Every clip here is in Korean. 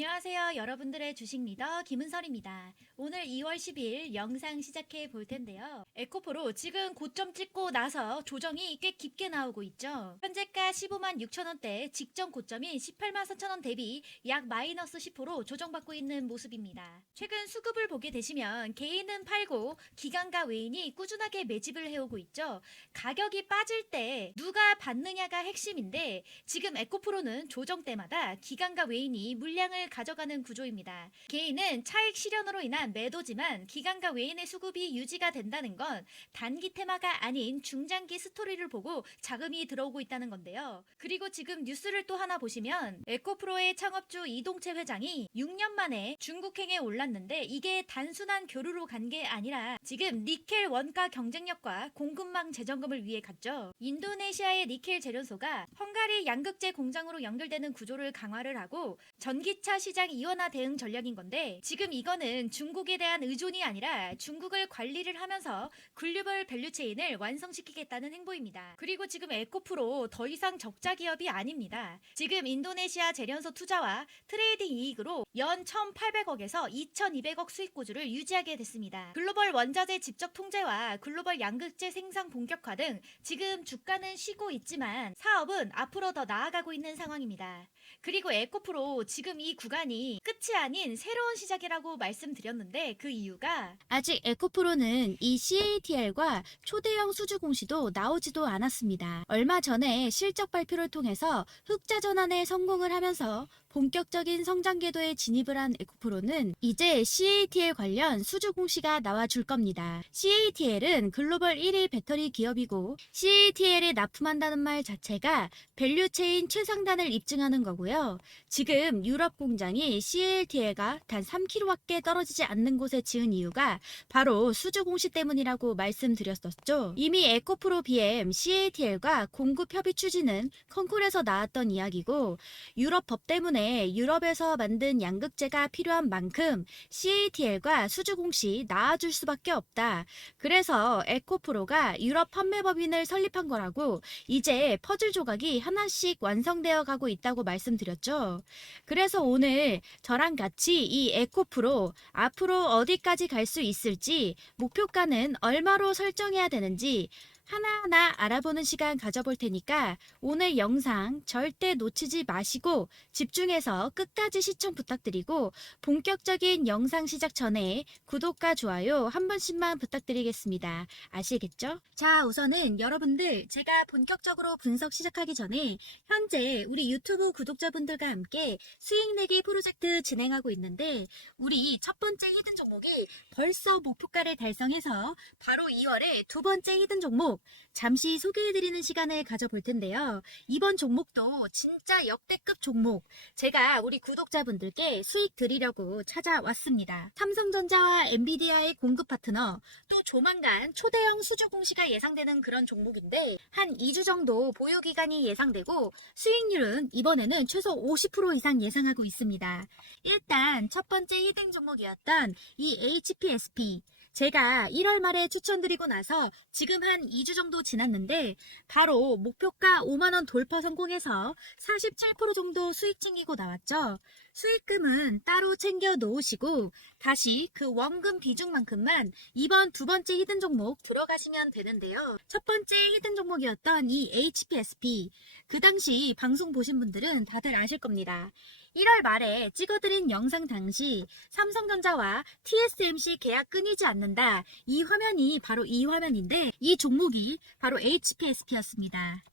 안녕하세요. 여러분들의 주식 리더 김은설입니다. 오늘 2월 10일 영상 시작해 볼 텐데요. 에코프로 지금 고점 찍고 나서 조정이 꽤 깊게 나오고 있죠. 현재가 15만 6천 원대, 직전 고점인 18만 4천 원 대비 약 마이너스 10% 조정받고 있는 모습입니다. 최근 수급을 보게 되시면 개인은 팔고 기관과 외인이 꾸준하게 매집을 해오고 있죠. 가격이 빠질 때 누가 받느냐가 핵심인데 지금 에코프로는 조정 때마다 기관과 외인이 물량을 가져가는 구조입니다. 개인은 차익 실현으로 인한 매도지만 기관과 외인의 수급이 유지가 된다는 건 단기 테마가 아닌 중장기 스토리를 보고 자금이 들어오고 있다는 건데요. 그리고 지금 뉴스를 또 하나 보시면 에코프로의 창업주 이동채 회장이 6년 만에 중국행에 올랐는데 이게 단순한 교류로 간 게 아니라 지금 니켈 원가 경쟁력과 공급망 재정금을 위해 갔죠. 인도네시아의 니켈 재련소가 헝가리 양극재 공장으로 연결되는 구조를 강화를 하고 전기차 시장 이원화 대응 전략인 건데 지금 이거는 중국에 대한 의존이 아니라 중국을 관리를 하면서 글로벌 밸류체인을 완성시키겠다는 행보입니다. 그리고 지금 에코프로 더 이상 적자 기업이 아닙니다. 지금 인도네시아 재련소 투자와 트레이딩 이익으로 연 1,800억에서 2,200억 수익 구조를 유지하게 됐습니다. 글로벌 원자재 집적 통제와 글로벌 양극재 생산 본격화 등 지금 주가는 쉬고 있지만 사업은 앞으로 더 나아가고 있는 상황입니다. 그리고 에코프로 지금 이 구간이 끝이 아닌 새로운 시작이라고 말씀드렸는데 그 이유가 아직 에코프로는 이 CATL과 초대형 수주 공시도 나오지도 않았습니다. 얼마 전에 실적 발표를 통해서 흑자 전환에 성공을 하면서 본격적인 성장 궤도에 진입을 한 에코프로는 이제 CATL 관련 수주 공시가 나와줄 겁니다. CATL은 글로벌 1위 배터리 기업이고 CATL에 납품한다는 말 자체가 밸류체인 최상단을 입증하는 거고요. 지금 유럽 공장이 CATL가 단 3km밖에 떨어지지 않는 곳에 지은 이유가 바로 수주 공시 때문이라고 말씀드렸었죠. 이미 에코프로 BM CATL과 공급 협의 추진은 컨콜에서 나왔던 이야기고 유럽 법 때문에 유럽에서 만든 양극재가 필요한 만큼 CATL과 수주 공 시 나아줄 수밖에 없다. 그래서 에코프로가 유럽 판매법인을 설립한 거라고 이제 퍼즐 조각이 하나씩 완성되어 가고 있다고 말씀드렸죠. 그래서 오늘 저랑 같이 이 에코프로 앞으로 어디까지 갈 수 있을지 목표가는 얼마로 설정해야 되는지 하나하나 알아보는 시간 가져볼 테니까 오늘 영상 절대 놓치지 마시고 집중해서 끝까지 시청 부탁드리고 본격적인 영상 시작 전에 구독과 좋아요 한 번씩만 부탁드리겠습니다. 아시겠죠? 자, 우선은 여러분들 제가 본격적으로 분석 시작하기 전에 현재 우리 유튜브 구독자분들과 함께 수익 내기 프로젝트 진행하고 있는데 우리 첫 번째 히든 종목이 벌써 목표가를 달성해서 바로 2월에 두 번째 히든 종목 잠시 소개해드리는 시간을 가져볼 텐데요. 이번 종목도 진짜 역대급 종목 제가 우리 구독자분들께 수익 드리려고 찾아왔습니다. 삼성전자와 엔비디아의 공급 파트너 또 조만간 초대형 수주 공시가 예상되는 그런 종목인데 한 2주 정도 보유 기간이 예상되고 수익률은 이번에는 최소 50% 이상 예상하고 있습니다. 일단 첫 번째 히딩 종목이었던 이 HPSP 제가 1월 말에 추천드리고 나서 지금 한 2주 정도 지났는데 바로 목표가 5만원 돌파 성공해서 47% 정도 수익 챙기고 나왔죠. 수익금은 따로 챙겨 놓으시고 다시 그 원금 비중만큼만 이번 두 번째 히든 종목 들어가시면 되는데요. 첫 번째 히든 종목이었던 이 HPSP 그 당시 방송 보신 분들은 다들 아실 겁니다. 1월 말에 찍어드린 영상 당시 삼성전자와 TSMC 계약 끊이지 않는다. 이 화면이 바로 이 화면인데 이 종목이 바로 HPSP였습니다.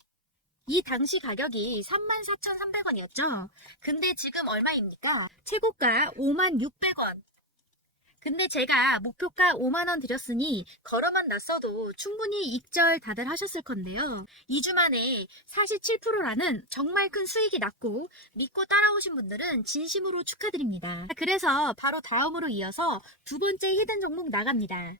이 당시 가격이 34,300원이었죠. 근데 지금 얼마입니까? 최고가 56,600원. 근데 제가 목표가 5만원 드렸으니 걸어만 놨어도 충분히 익절 다들 하셨을 건데요. 2주 만에 47%라는 정말 큰 수익이 났고 믿고 따라오신 분들은 진심으로 축하드립니다. 그래서 바로 다음으로 이어서 두 번째 히든 종목 나갑니다.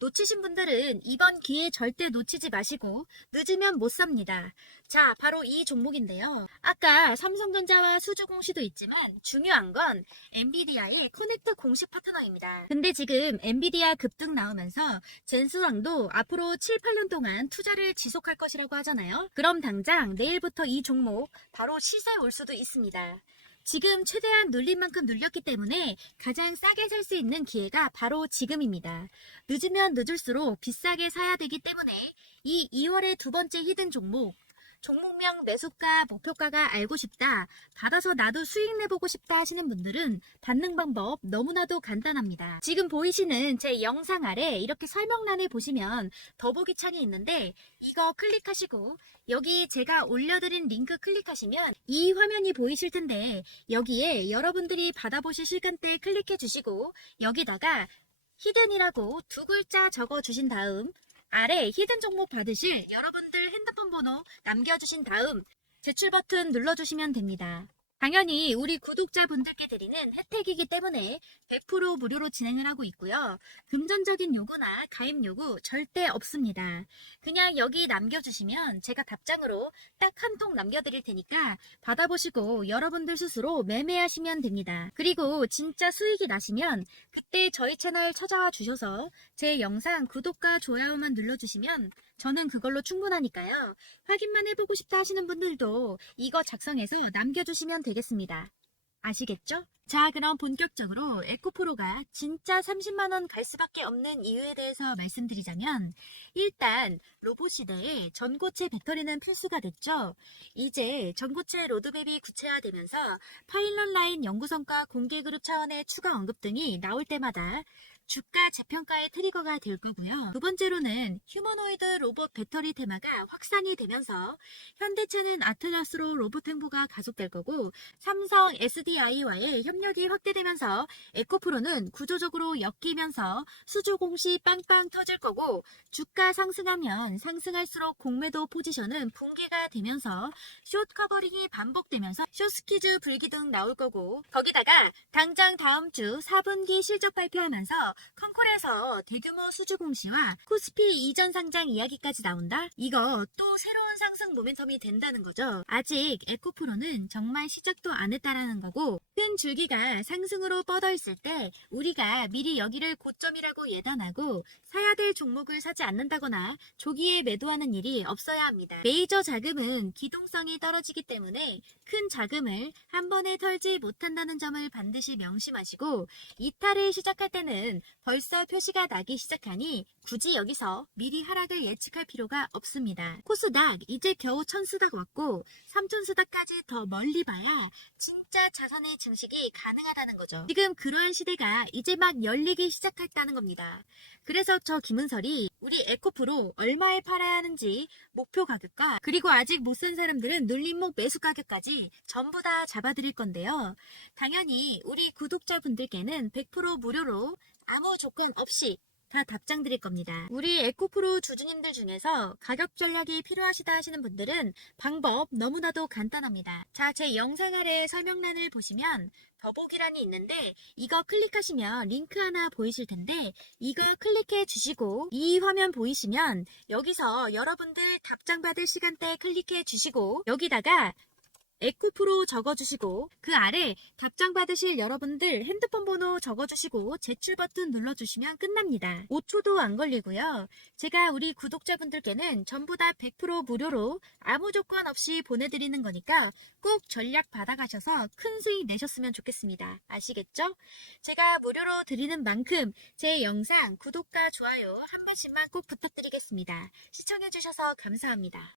놓치신 분들은 이번 기회 절대 놓치지 마시고 늦으면 못 삽니다. 자, 바로 이 종목인데요. 아까 삼성전자와 수주 공시도 있지만 중요한 건 엔비디아의 커넥트 공식 파트너입니다. 근데 지금 엔비디아 급등 나오면서 젠스왕도 앞으로 7, 8년 동안 투자를 지속할 것이라고 하잖아요. 그럼 당장 내일부터 이 종목 바로 시세 올 수도 있습니다. 지금 최대한 눌린 만큼 눌렸기 때문에 가장 싸게 살 수 있는 기회가 바로 지금입니다. 늦으면 늦을수록 비싸게 사야 되기 때문에 이 2월의 두 번째 히든 종목 종목명 매수가 목표가가 알고 싶다 받아서 나도 수익 내보고 싶다 하시는 분들은 받는 방법 너무나도 간단합니다. 지금 보이시는 제 영상 아래 이렇게 설명란을 보시면 더보기 창이 있는데 이거 클릭하시고 여기 제가 올려드린 링크 클릭하시면 이 화면이 보이실 텐데 여기에 여러분들이 받아보실 시간대 클릭해 주시고 여기다가 히든이라고 두 글자 적어 주신 다음 아래 히든 종목 받으실 여러분들 핸드폰 번호 남겨주신 다음 제출 버튼 눌러주시면 됩니다. 당연히 우리 구독자분들께 드리는 혜택이기 때문에 100% 무료로 진행을 하고 있고요. 금전적인 요구나 가입 요구 절대 없습니다. 그냥 여기 남겨주시면 제가 답장으로 딱 한 통 남겨드릴 테니까 받아보시고 여러분들 스스로 매매하시면 됩니다. 그리고 진짜 수익이 나시면 그때 저희 채널 찾아와 주셔서 제 영상 구독과 좋아요만 눌러주시면 저는 그걸로 충분하니까요. 확인만 해보고 싶다 하시는 분들도 이거 작성해서 남겨주시면 되겠습니다. 아시겠죠? 자, 그럼 본격적으로 에코프로가 진짜 30만원 갈 수밖에 없는 이유에 대해서 말씀드리자면, 일단 로봇 시대에 전고체 배터리는 필수가 됐죠. 이제 전고체 로드맵이 구체화되면서 파일럿 라인 연구성과 공개그룹 차원의 추가 언급 등이 나올 때마다 주가 재평가의 트리거가 될 거고요. 두 번째로는 휴머노이드 로봇 배터리 테마가 확산이 되면서 현대차는 아틀라스로 로봇 행보가 가속될 거고 삼성 SDI와의 협력이 확대되면서 에코프로는 구조적으로 엮이면서 수주 공시 빵빵 터질 거고 주가 상승하면 상승할수록 공매도 포지션은 붕괴가 되면서 숏 커버링이 반복되면서 숏스키즈 불기둥 나올 거고 거기다가 당장 다음 주 4분기 실적 발표하면서 컨콜에서 대규모 수주 공시와 코스피 이전 상장 이야기까지 나온다? 이거 또 새로운 상승 모멘텀이 된다는 거죠. 아직 에코프로는 정말 시작도 안 했다라는 거고 큰 줄기가 상승으로 뻗어 있을 때 우리가 미리 여기를 고점이라고 예단하고 사야 될 종목을 사지 않는다거나 조기에 매도하는 일이 없어야 합니다. 메이저 자금은 기동성이 떨어지기 때문에 큰 자금을 한 번에 털지 못한다는 점을 반드시 명심하시고 이탈을 시작할 때는 벌써 표시가 나기 시작하니 굳이 여기서 미리 하락을 예측할 필요가 없습니다. 코스닥 이제 겨우 천스닥 왔고 삼천스닥까지 더 멀리 봐야 진짜 자산의 증 식이 가능하다는 거죠. 지금 그러한 시대가 이제 막 열리기 시작했다는 겁니다. 그래서 저 김은설이 우리 에코프로 얼마에 팔아야 하는지 목표 가격과 그리고 아직 못 산 사람들은 눌림목 매수 가격까지 전부 다 잡아드릴 건데요. 당연히 우리 구독자분들께는 100% 무료로 아무 조건 없이 다 답장 드릴 겁니다. 우리 에코프로 주주님들 중에서 가격 전략이 필요하시다 하시는 분들은 방법 너무나도 간단합니다. 자, 제 영상 아래 설명란을 보시면 더보기란이 있는데 이거 클릭하시면 링크 하나 보이실 텐데 이거 클릭해 주시고 이 화면 보이시면 여기서 여러분들 답장 받을 시간대 클릭해 주시고 여기다가 에코프로 적어주시고 그 아래 답장 받으실 여러분들 핸드폰 번호 적어주시고 제출 버튼 눌러주시면 끝납니다. 5초도 안 걸리고요. 제가 우리 구독자분들께는 전부 다 100% 무료로 아무 조건 없이 보내드리는 거니까 꼭 전략 받아가셔서 큰 수익 내셨으면 좋겠습니다. 아시겠죠? 제가 무료로 드리는 만큼 제 영상 구독과 좋아요 한 번씩만 꼭 부탁드리겠습니다. 시청해주셔서 감사합니다.